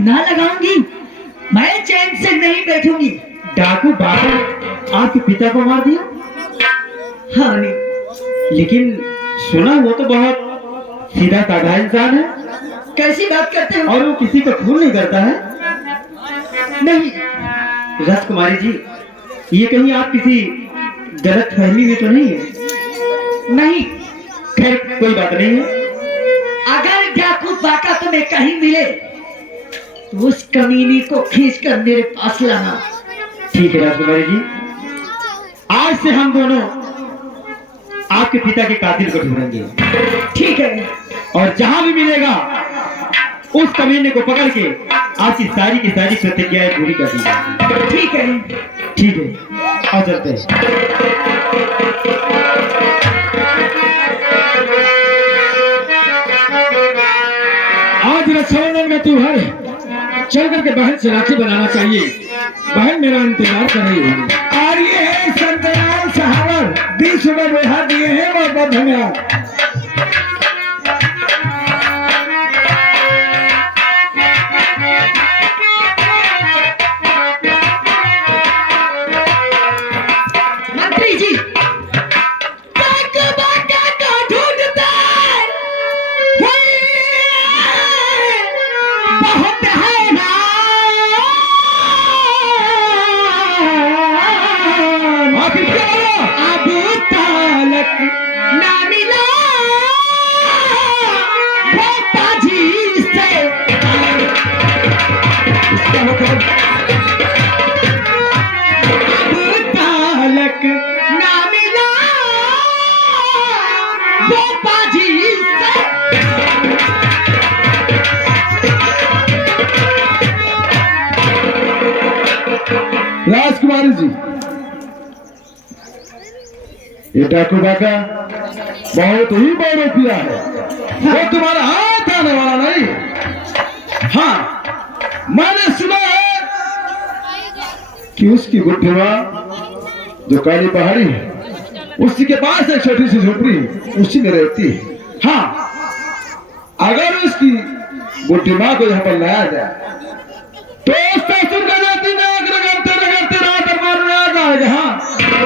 ना लगाऊंगी मैं चैन से नहीं बैठूंगी। डाकू बाबू आपके पिता को मार दिया? हाँ नहीं। लेकिन सुना वो तो बहुत सीधा साधा इंसान है। कैसी बात करते हो? और वो किसी को खून नहीं करता है। नहीं। राजकुमारी जी, ये कहीं आप किसी गलत फहमी में तो नहीं है? नहीं। खैर कोई बात नहीं है। अगर डाकू बाका तुम्हें कहीं मिले तो उस कमीनी को खींचकर मेरे पास लाना। ठीक है राजकुमारी जी, आज से हम दोनों आपके पिता के कातिल को ढूंढेंगे। ठीक है। और जहां भी मिलेगा उस कमीने को पकड़ के आपकी सारी की सारी प्रतिज्ञाएं पूरी कर दी जाएंगी। ठीक है। ठीक है, और चलते हैं। आज रक्षाबंधन का त्योहार है, चल करके बहन से राखी बनाना चाहिए। बहन मेरा इंतजार कर रही होगी। और ये है सत्यनारायण सहावर 20 रुपए बढ़ा दिए हैं। बहुत बहुत धन्यवाद। मंत्री जी बहुत है ना। आखिर क्या हुआ? अब तलक ना मिला भोपा जी से। इसका मतलब अब तलक ना मिला भोपा जी से। राजकुमारी जी, ये डाकू बाका बहुत ही बहुरूपिया है। वो तुम्हारा हाथ आने वाला नहीं। हाँ, मैंने सुना है कि उसकी गुड्ढेवा जो काली पहाड़ी है उसी के पास एक छोटी सी झोपड़ी उसी में रहती है। हाँ, अगर उसकी गुड्ढी माँ को यहाँ पर लाया जाए तो उसका सुन कर जाती में आग रगड़ते रात दरबार में आ जाएगा। हाँ,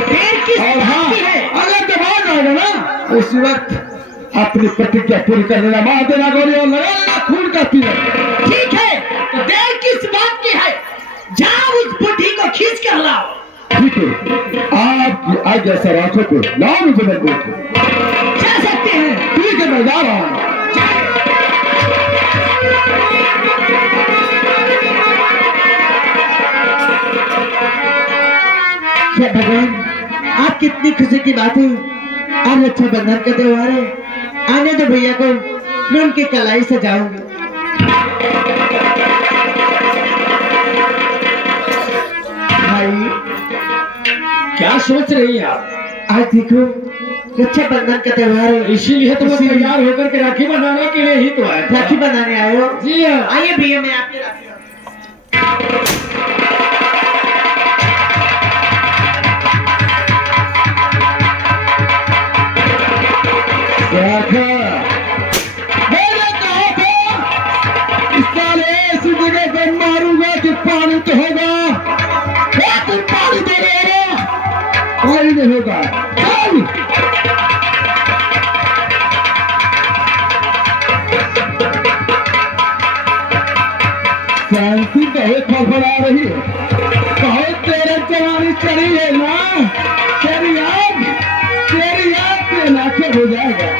देर किस और बात हाँ, की है? अगर जब आ जाएगा ना उसी वक्त अपनी प्रतिज्ञा पूरी कर लेना। मार देना गोली और लगा लेना खून का तीर। ठीक है, तो देर किस बात की है? जाओ उस बुढ़ी को खींच कर लाओ। ठीक है, आपकी आज्ञा से राखों को लाओ मुझे मजबूत। जा सकते हैं। ठीक है, मैं जा रहा हूँ। हे भगवान, आप कितनी खुशी की बात है। आज रक्षाबंधन का त्योहार है। आने दो भैया को, मैं उनकी कलाई से जाऊंगी। भाई क्या सोच रही हैं आप? आज देखो रक्षाबंधन का त्योहार है, इसीलिए तो मैं तैयार होकर के राखी बनाने के लिए ही तो आया था। राखी बनाने आए हो? जी हाँ। आइए भैया, मैं आपकी राखी राखा, मैंने कहा था इस साल ऐसी जगह पे मारूंगा कि पानी तो होगा। तुम पानी दे रहे हो, पानी नहीं होगा। चल। शांति बहुत फड़फड़ा रही है। बहुत तेरे जवानी चढ़ी है ना। तेरी आग पे लाखे हो जाएगा।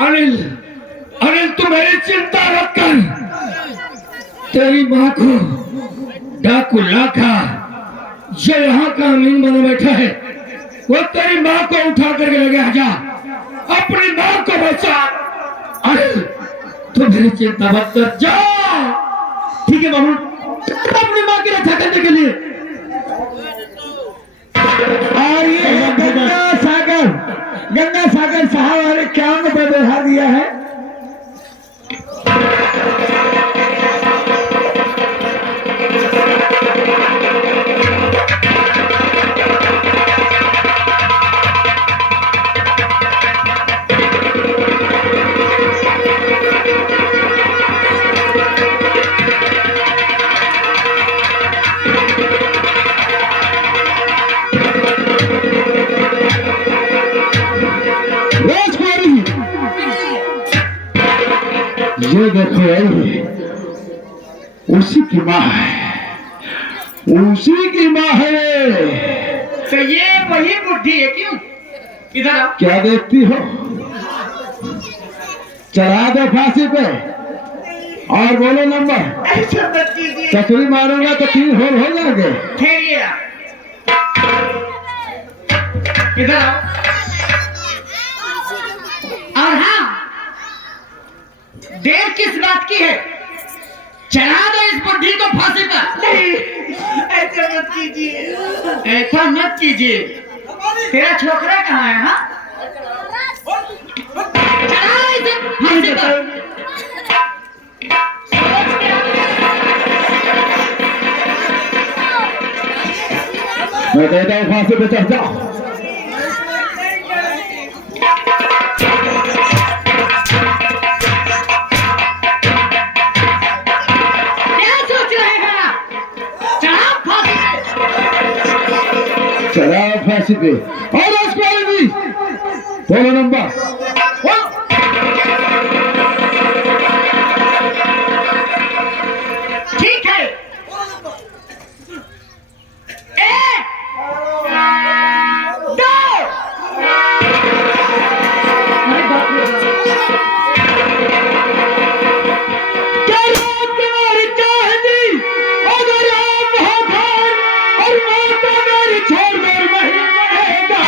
अनिल, अनिल तू मेरी चिंता मत कर। तेरी माँ को डाकू लाखा जो यहाँ का अमीन बना बैठा है, वो तेरी माँ को उठा करके लगे जा, अपनी माँ को बचा। अरे तू मेरी चिंता मत कर, जा। ठीक है बाबू, अपनी माँ की रक्षा करने के लिए। आइए गंगा सागर साहब वाले क्या मुझे बढ़ा दिया है। ये देखो उसी की माँ है, उसी की माँ है। तो ये वही बुद्धि है क्यों? इधर आओ। क्या देखती हो? चढ़ा दो फांसी पे और बोलो नंबर। ऐसा मत कीजिए। चकरी मारूंगा तो 3 होल हो जाएंगे। ठहरिए आप। इधर आओ। और हाँ, देर किस बात की है? चढ़ा दो इस बुढ़ी को फांसी पर। नहीं, ऐसा मत कीजिए, ऐसा मत कीजिए। तेरा छोकरा कहाँ है? हाँ, चढ़ाओ इसे फांसी पर। मैं कहता हूँ फांसी पे चढ़ जाओ। चढ़ाओ फांसी पे और उसको भी बोलो नंबर। ठीक है, 1 2। तुम्हारी चाहती अगर आप वहां और माता मेरी छोड़ कर वहीं रहेगा।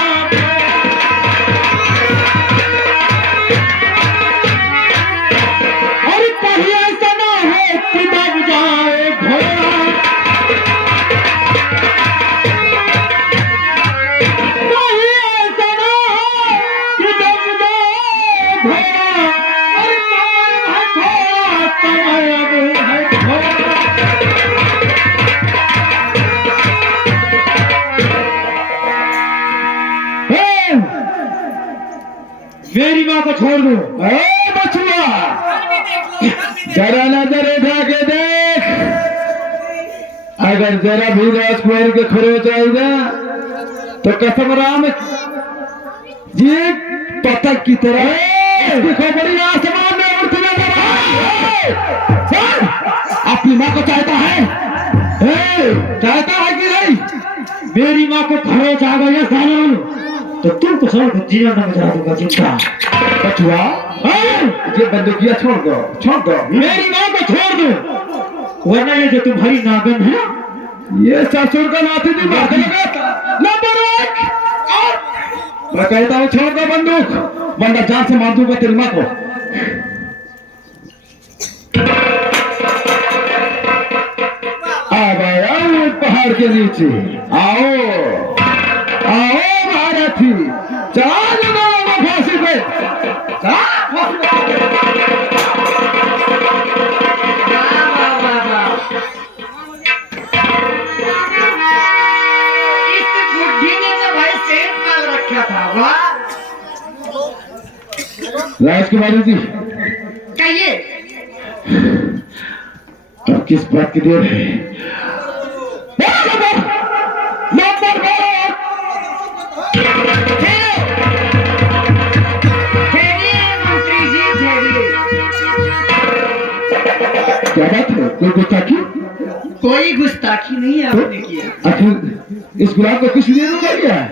और कहीं ऐसा ना हो कि दब जाए घोड़ा, कहीं ऐसा ना हो कि दब जाए घोड़ा। और समय है घोड़ा। मेरी माँ को छोड़ दो। बचुआ जरा नजर उठा के देख, अगर जरा भी राजकुमारी के खरोच आएगा तो कसम राम जी पतंग की तरह इसकी खोपड़ी आसमान में उड़ती नजर आए। अपनी माँ को चाहता है, चाहता है कि नहीं? मेरी माँ को खरोच आ गया सालन, तो तुमको सबको जीवन में बचा दूंगा। चिंता बचुआ ये बंदूकिया छोड़ दो, छोड़ दो। मेरी माँ को छोड़ दो, वरना ये जो तुम्हारी नागन है, ये ससुर का नाती भी मार देगा। नंबर 1 और मैं कहता हूँ छोड़ दो बंदूक, वरना जान से मार दूंगा तेरी माँ को। अब आया हूँ पहाड़ के नीचे, आओ आओ भारती, चल फांसी पे, इस बुढ़ी ने तो भाई सेब पाल रखा था। वाह, राजकुमारी जी कहिए। अब किस बात की देर है? क्या बात है? कोई गुस्ताखी? कोई गुस्ताखी नहीं आपने किया। आखिर इस गुलाब को किस लिए रोका गया है?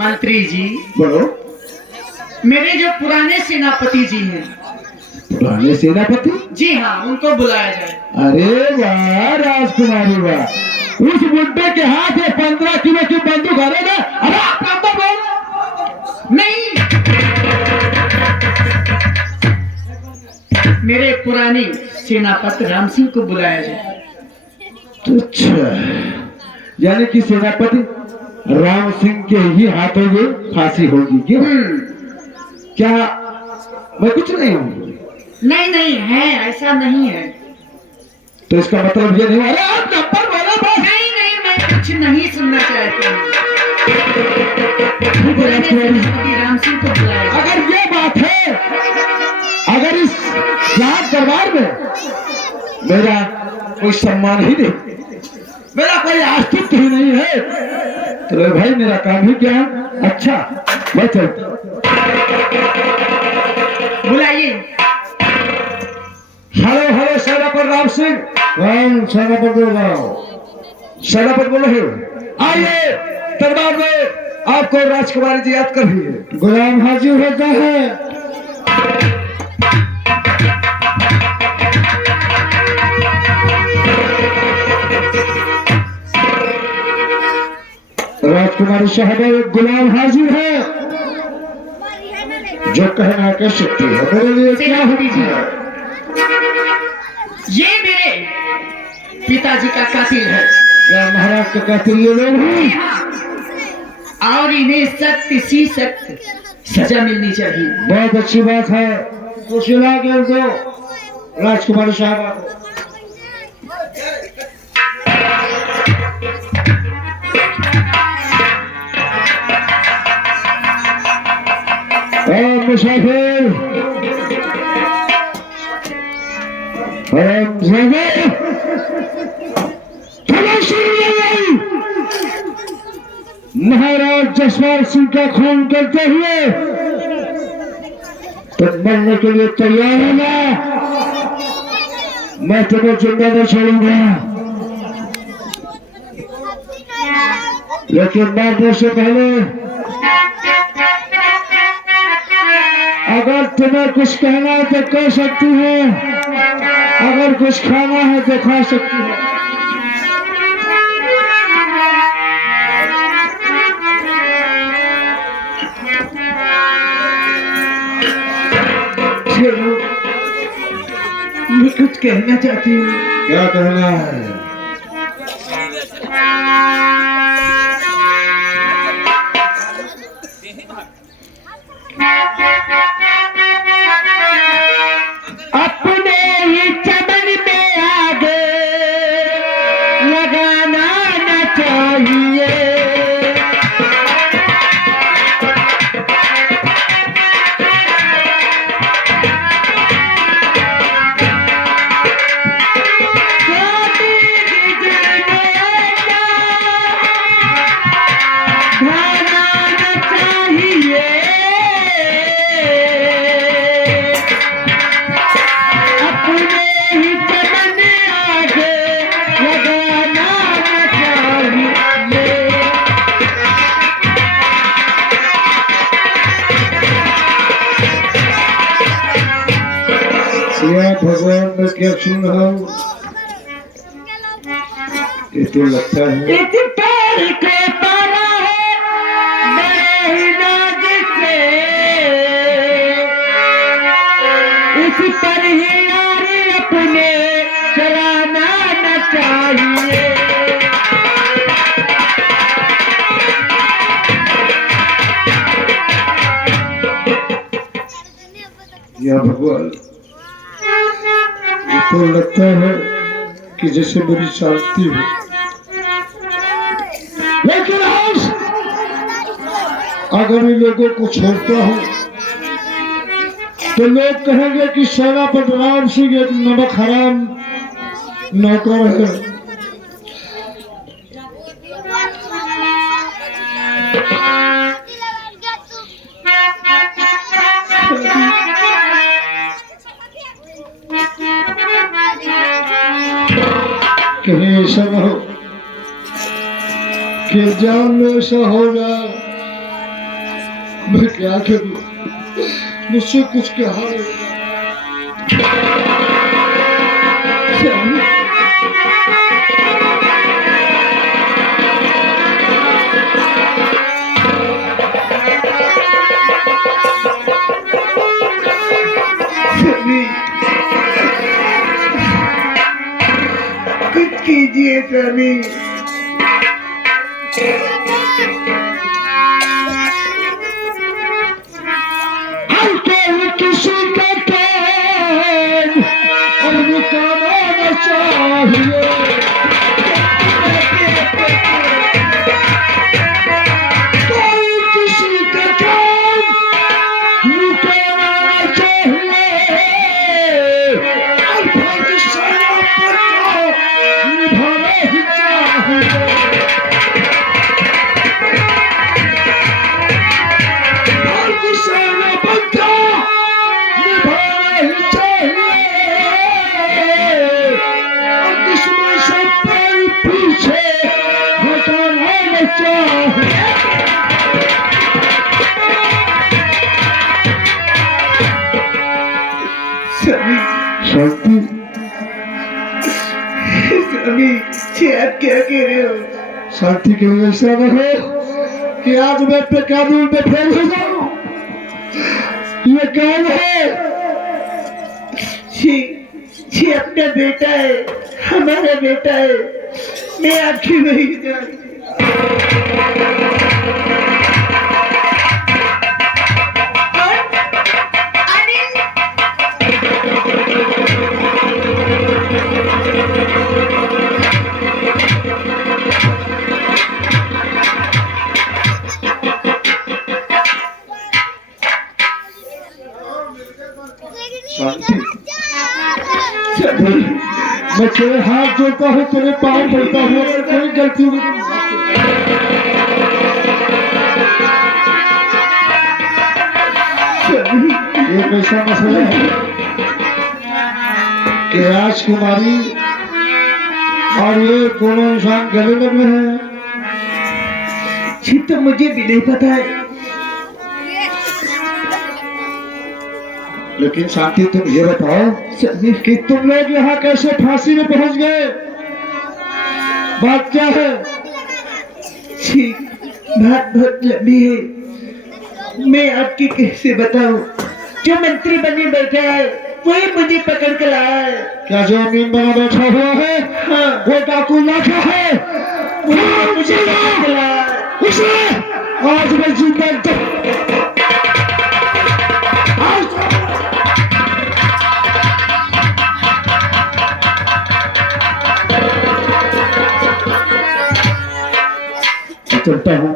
मंत्री जी, बोलो। मेरे जो पुराने सेनापति जी हैं, रानी सेनापति? जी हाँ, उनको बुलाया जाए। अरे वाह राजकुमारी वाह, उस बुड्ढे के हाथ में 15 किलो की बंदूक अरे ना, अरे आप नंबर बोल। नहीं, मेरे पुरानी सेनापति राम सिंह को बुलाया जाए। अच्छा, यानी कि सेनापति राम सिंह के ही हाथों में फांसी होगी क्यों? क्या मैं कुछ नहीं हूँ? नहीं नहीं है, ऐसा नहीं है। तो इसका मतलब ये नहीं, अरे आप नंबर बोलो बस। नहीं नहीं, मैं कुछ नहीं सुनना चाहती हूँ। राम सिंह को बुलाया जाए। अगर ये बात है, अगर इस जाट दरबार में मेरा कोई सम्मान ही नहीं, मेरा कोई अस्तित्व ही नहीं है, तो भाई मेरा काम ही क्या है? अच्छा मैं चलता हूं। बुलाइए। हेलो हेलो सेनापति राम सिंह। कौन सेनापति बोल रहा हूँ? सेनापति बोल रहे हो? आइए दरबार में, आपको राजकुमारी जी याद कर रही है। गुलाम हाजिर होता है। राजकुमारी साहब, एक गुलाम हाजिर है, जो कहना कह सकती है। मेरे लिए क्या होगी जी? ये मेरे पिताजी का कातिल है। क्या महाराज के कातिल ये लोग हैं? और इन्हें सख्त सी सख्त सजा मिलनी चाहिए। बहुत अच्छी बात है, तो सिला के दो राजकुमारी साहब को। मुसाफिर महाराज जसवार सिंह का खून करते हुए तो मरने के लिए तैयार होगा। मैं तुम्हें जिंदा नहीं छोड़ूंगा, लेकिन मरने से पहले अगर तुम्हें कुछ कहना है तो कह सकती है, अगर कुछ खाना है तो खा सकती है। मैं कुछ कहना चाहती हूँ। क्या कहना है? अपने ही चमन में आगे लगाना न चाहिए। भगवान में क्या सुन रहा हूँ? ये तो लगता है इस पैर के पारा है बड़े ही नाज से, इस पर ही यारी अपने चलाना न चाहिए। या भगवान, तो लगता है कि जैसे मेरी शांति हो, लेकिन आज अगर इन लोगों को छोड़ता हूं तो लोग कहेंगे कि सेनापति राम सिंह एक नमक हराम नौकर है। कहीं ऐसा न हो कि जान में ऐसा हो जाए, मैं क्या करूं, मुझसे कुछ कहा स्वामी, कुछ कीजिए स्वामी। हर कोई किसी का काम और रुकाना चाहिए। कोई किसी का काम रुकाना चाहिए और फर्ज सलामत को निभाना ही चाहिए। स्वामी, स्वामी, जी आप क्या कह रहे हो? शांति के लिए ऐसा रहो कि आज मैं पे कानून में फेल हो जाऊं। ये कौन है? जी अपना बेटा है, हमारा बेटा है। मैं आपकी वही जानती। मैं तेरे हाथ जोड़ता हूँ, तेरे पाँव पड़ता हूँ, अगर कोई गलती हुई ये कैसा मसला है कि राजकुमारी और ये दोनों इंसान गले लगे हैं? जी तो मुझे भी नहीं पता है। लेकिन शांति तुम ये बताओ कि तुम लोग यहाँ कैसे फांसी में पहुंच गए? बात क्या है? जी बात बहुत लंबी है, मैं आपकी कैसे बताऊं। जो मंत्री बने बैठा है वही मुझे पकड़ कर लाया है। क्या जो अमीन बना बैठा हुआ है? हाँ, वो डाकू लाखा है, वही मुझे पकड़ कर लाया है। उसे आज मैं जिंदा चलता हूँ,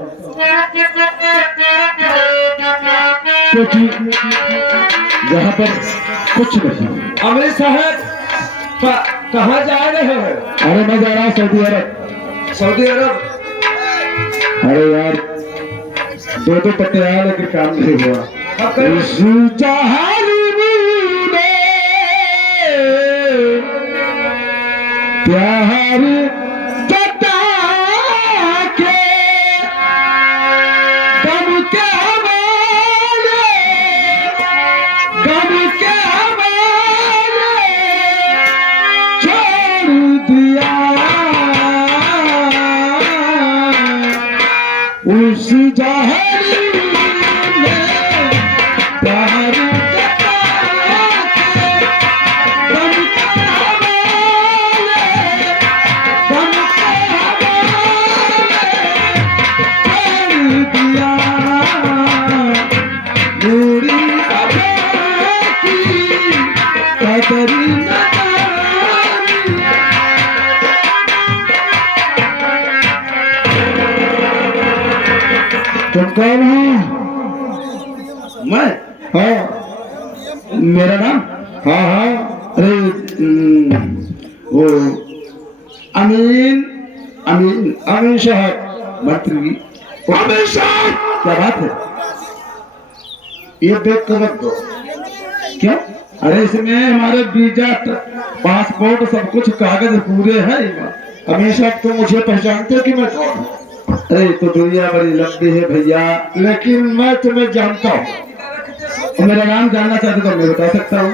क्योंकि यहाँ पर कुछ नहीं। अमीर साहब कहाँ जा रहे हो? अरे मैं जा रहा हूँ सऊदी अरब। सऊदी अरब? अरे यार दो पत्ते आया लेकिन काम नहीं हुआ। प्यार बता के गम के हमारे छोड़ दिया उस जहरी ने प्यार तुम कौन हो? मैं? हाँ मेरा नाम? हाँ हाँ अरे वो अमीन साहब मंत्री। अमीन साहब क्या बात है? ये बैग को रख दो। क्या? अरे इसमें हमारे वीजा पासपोर्ट सब कुछ कागज पूरे हैं। अमीन साहब तो मुझे पहचानते कि मैं कौन हूँ? अरे तो दुनिया बड़ी लंबी है भैया, लेकिन मैं तुम्हें जानता हूँ। मेरा नाम जानना चाहते तो मैं बता सकता हूँ।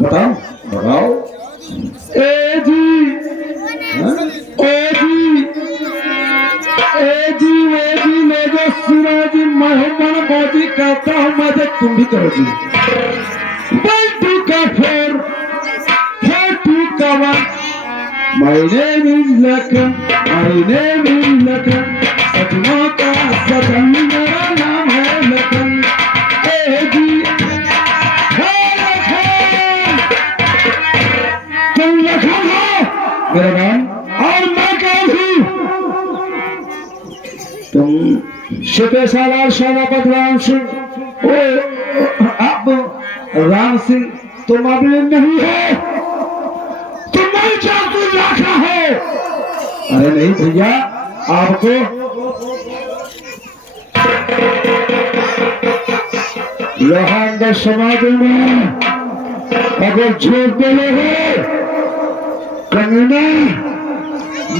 बताओ बताओ। ए जी, हाँ? ए जी, ए जी, ए जी, ले जो सुनो जी, मैं मन बाजी करता हूँ, मदद तुम भी करो जी। 1 2 का 4 4 2 का 1। My name is Lakan, my name is Lakan, सपनों का सजन मेरा नाम है लखन। ए जी, हे लखन, तुम लखन हो मेरा नाम, और मैं कौन हूँ? तुम शिपे सालार शोभापत राम सिंह। ओ अब राम सिंह तुम अभी नहीं हो, तुम नहीं जानते लाखा हो। अरे नहीं भैया, आपको लोहांडा समाज में अगर झूठ बोले हो, कमीना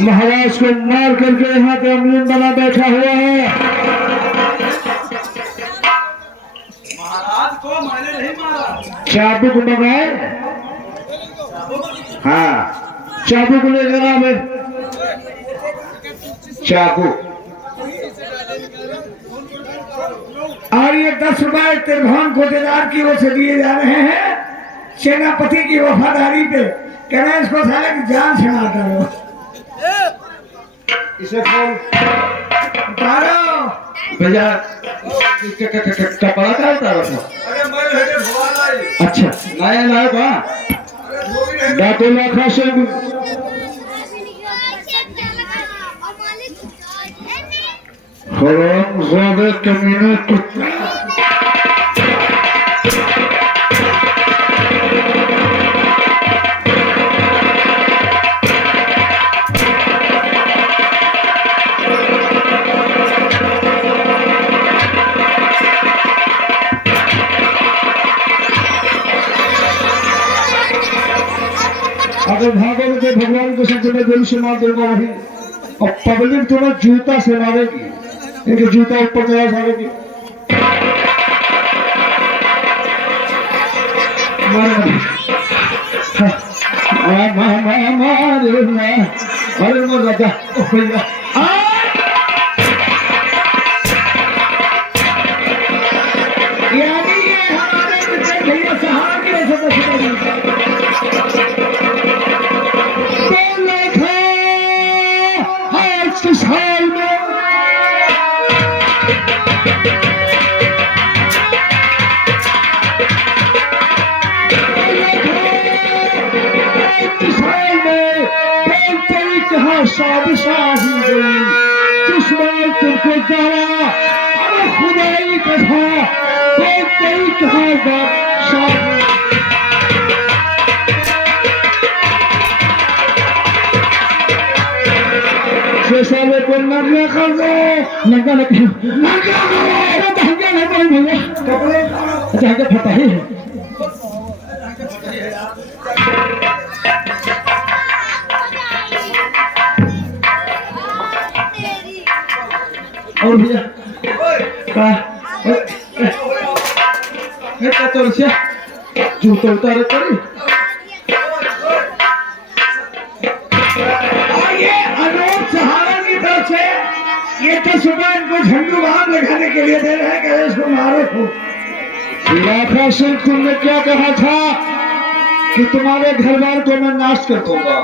महाराज को मार करके यहाँ पे अमीन बना बैठा हुआ है। महाराज को मैंने नहीं मारा। चाबी को मंगाए, हाँ चाबू को लेकर आवे, चाबू। और ये 10 रुपए त्रिभुवन कोटेदार की ओर से दिए जा रहे हैं सेनापति की वफादारी पे। कह रहे हैं इसको साले की जान छुड़ा करो। इसे फोन उतारो। भैया कपड़ा का उतारा था। अरे मैं हेडे भगवान आई। अच्छा नया नया बा डाटे लाखा से हराम ज़ादे कमीने कुत्ते। अगर भागोगे तो भगवान को संग में दिल से मार दूंगा वही, और पब्लिक तुम्हें जूता से मारेगी, इनके जूता ऊपर चला जाएगी। अरे मर राजा भैया यानी ये हमारे मित्र भैया साहब के सदस्य साल में कहा शादी गई, दुश्मन तुमको दवा, अरे खुदाई कथा कहा शादी। 6 साल को नंगा कर दो, नंगा करो, भैया कपड़े अच्छा फटा ही है। और भैया का तो से जूता उतार करी। और ये अनूप सहारा की तरफ से ये तो सुबह इनको झंडू बाम लगाने के लिए दे रहे हैं। कह रहे इसको मारो खूब। इलाका सिंह तुमने क्या कहा था कि तुम्हारे घर बार को मैं नाश कर दूंगा,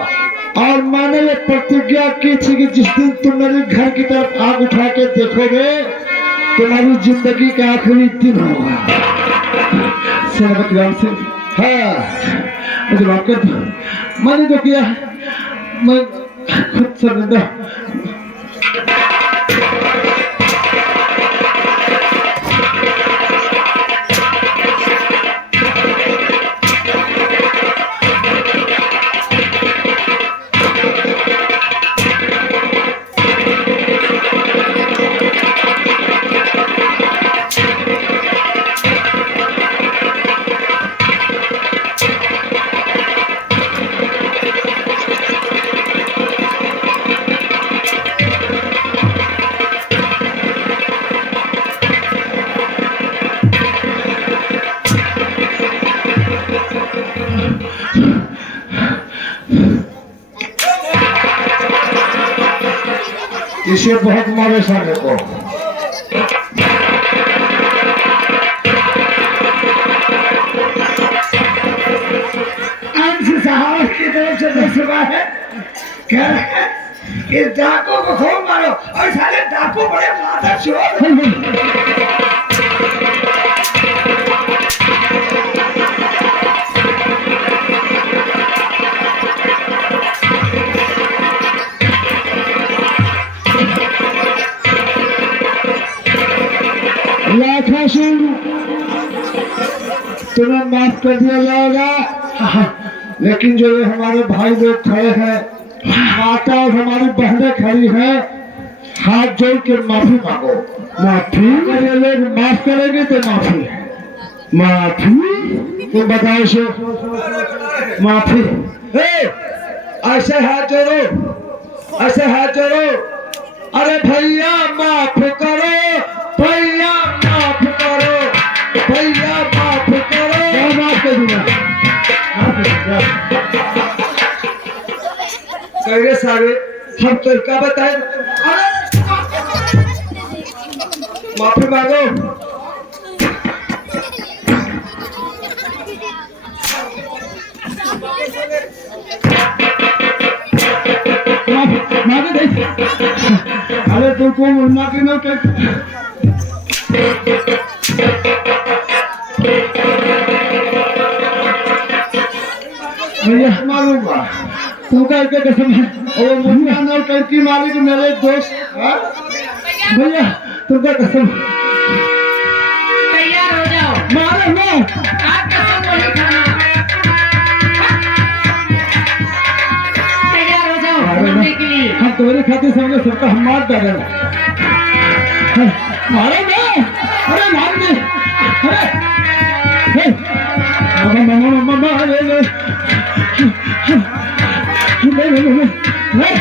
और मैंने ये प्रतिज्ञा की थी कि जिस दिन तुम मेरे घर की तरफ आग उठा के देखोगे तुम्हारी जिंदगी का आखिरी दिन होगा। सेनापति राम सिंह, हाँ मुझे माफ कर दो, मैंने जो किया मैं खुद शर्मिंदा। इसे बहुत मारे साले को। अंश साहब की तरफ से तो सुबह है, कह रहे हैं, इस डाकू को खूब मारो, और साले डाकू बड़े माता चोर। लाखा सिंह, तुम्हें माफ कर दिया जाएगा, लेकिन जो ये हमारे भाई लोग खड़े हैं, माता और हमारी बहनें खड़ी हैं, हाथ जोड़ के माफी मांगो। माफी? अगर ये लोग माफ करेंगे तो माफी है। माफी? तुम बताओ इसे। माफी? ऐसे हाथ जोड़ो, ऐसे हाथ जोड़ो। अरे भैया माफ करो, भैया माफ करो, भैया माफ करो। क्या माफ कर दूंगा? कहे सारे हम तो क्या बताए। माफी मांगो। मांगे नहीं। अरे तुमको मुन्ना की ना भैया मारूंगा, तू का कसम है। और मुन्ना ना टंकी मालिक मेरे दोस्त। भैया तुमका कसम। तैयार हो जाओ, मारे ना आज कसम वही खाना। तैयार हो जाओ मरने के लिए। हम तुम्हारी खातिर समझे सबका हम मार डालेंगे। मारो ना, अरे मार दे। अरे मामा मामा मामा ले ले ले ले ले।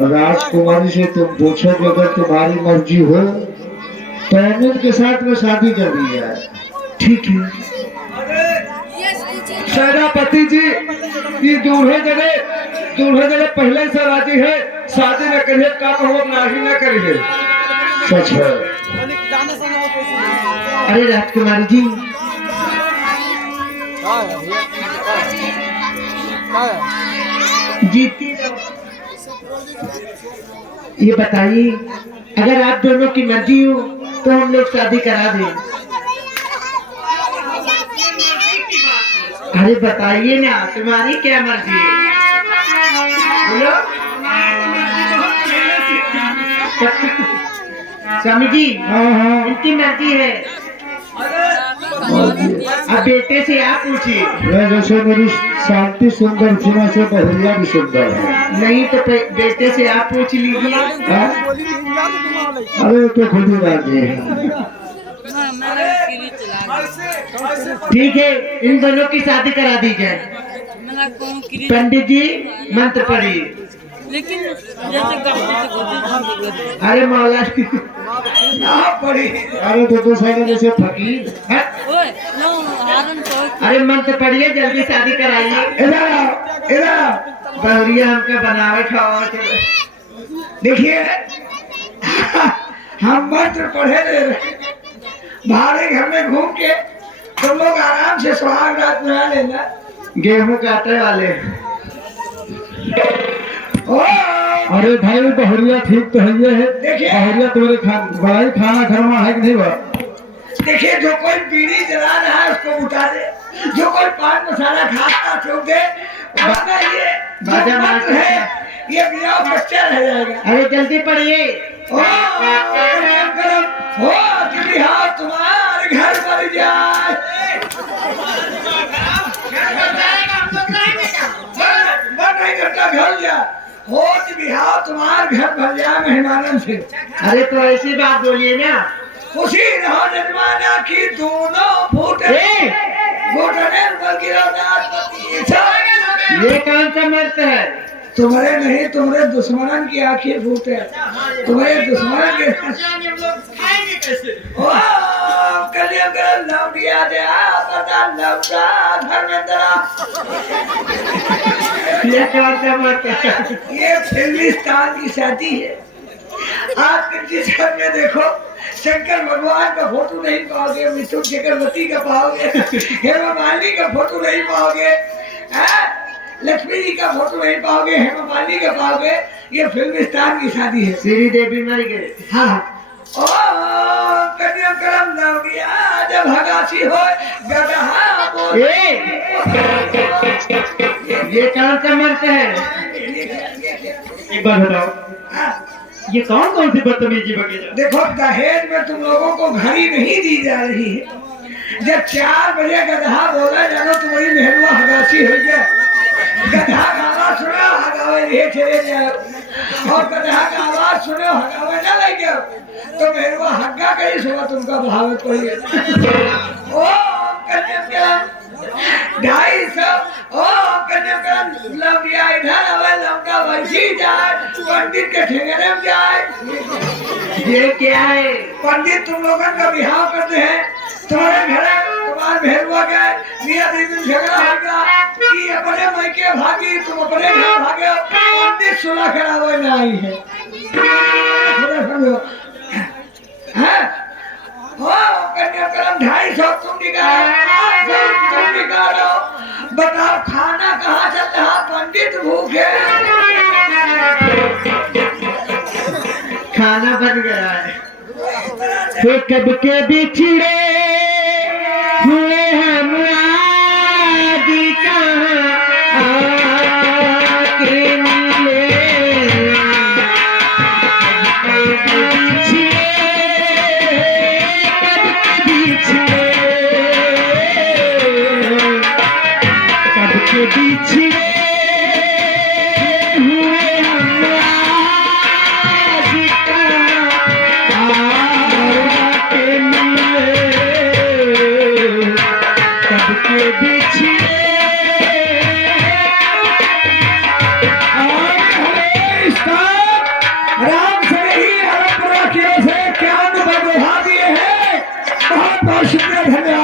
राजकुमारी से तुम पूछो कि अगर तुम्हारी मर्जी हो तो अनिल के साथ में शादी कर दी है। ठीक है सेनापति जी, ये दूल्हे जगह पहले से राजी है, शादी न करिए का कहो नाही न करिए। सच है। अरे राजकुमारी जी, जीती ये बताइए, अगर आप दोनों की मर्जी हो तो हम लोग शादी करा दें। अरे बताइए ना, तुम्हारी क्या मर्जी है? बोलो। स्वामी जी, इनकी मर्जी है। अब बेटे से आप पूछिए। जैसे मेरी शांति सुंदर सीमा से बहुरिया भी सुंदर है। नहीं तो बेटे से आप पूछ लीजिए। अरे तो खुद ही राजी है। ठीक है, इन दोनों की शादी करा दी जाए। पंडित जी मंत्र पढ़िए। लेकिन जैसे अरे मौला पड़ी। अरे तो सारे जैसे फकीर। अरे मंत्र पढ़िए, जल्दी शादी कराइए। इधर बहुरिया हमका बनावे खावा। देखिए हम मंत्र पढ़े ले रहे, भारे घर में घूम के तुम लोग आराम से सुहाग रात मना लेना। गेहूं काटने वाले। अरे भाई बहुरिया ठीक तो है ये है। देखिए बहुरिया तुम्हारे बड़ा खाना खरमा है कि नहीं बा? देखिए जो कोई बीड़ी जला रहा है उसको उठा दे, जो कोई पान मसाला खाता छोड़ दे, वरना ये बाजा मंत्र है ये बिना बच्चा रह जाएगा। अरे जल्दी पढ़िए। ओ दिल्ली हाथ तुम्हारे घर पर जाए। होत बिहाव तुम्हार घर भर जाए मेहमानन से। अरे तो ऐसी बात बोलिए ना। खुशी रहो जजमाना की दोनों फूटे घुटने पर गिरो नाचपति छा। ये कौन सा मर्द है? तुम्हारे नहीं, तुम्हारे दुश्मनन की आंखें फूटे, तुम्हारे दुश्मन के ओ कलियुग लौटिया दे पता लौटा धर्मेंद्रा। ये कौन सा मर्द है? ये फिल्मिस्तान की शादी है। आज के जिस घर में देखो शंकर भगवान का फोटो नहीं पाओगे, मिथुन चक्रवर्ती का पाओगे, हेमा मालिनी का फोटो नहीं पाओगे, लक्ष्मी जी का फोटो नहीं पाओगे, हेमा मालिनी का पाओगे। ये फिल्मिस्तान की शादी है। श्री देवी मर गए। हाँ ओ कन्या करम लौटिया जब भगासी हो गदहा बोल। ये कौन सा मर्द है? एक बार बताओ, ये कौन कौन सी बदतमीजी बकेजा? देखो दहेज में तुम लोगों को घड़ी नहीं दी जा रही है। जब 4 बजे गधा बोला जानो तुम्हारी मेहरुआ हगासी हो गया। गधा का आवाज सुनो हगावे ये चले जाओ, और गधा का आवाज सुनो हगावे ना लग जाओ तो मेहरुआ हग्गा कहीं सुबह तुमका भाव कोई। ओ कन्याकरण 250 ओ कन्याकरण लौटिया इधर आवे लौका वैसी जाए पंडित के ठेंगरे में जाए। ये क्या है? पंडित तुम लोगों का बिहाव करते हैं, तुम्हारे घर तुम्हारे भेरुआ गए, मियां बीवी झगड़ा हो गया कि अपने मायके भागी, तुम अपने घर भागे, पंडित सुलह करावे में आई है। थोड़ा समझो हैं? हो कन्याकरण 250 तुम निकालो, तुम निकालो। बताओ खाना कहाँ चल रहा? पंडित भूखे। खाना बन गया है। तो कब के बिछड़े हुए हम आदि कहाँ आके मिले। कब के बिछड़े हुए हम आदि कहाँ आके मिले। कब के बिछड़े राम से ही हरपुरा की ओर से 91 बधवा दिए हैं। बहुत बहुत शुक्रिया, धन्यवाद।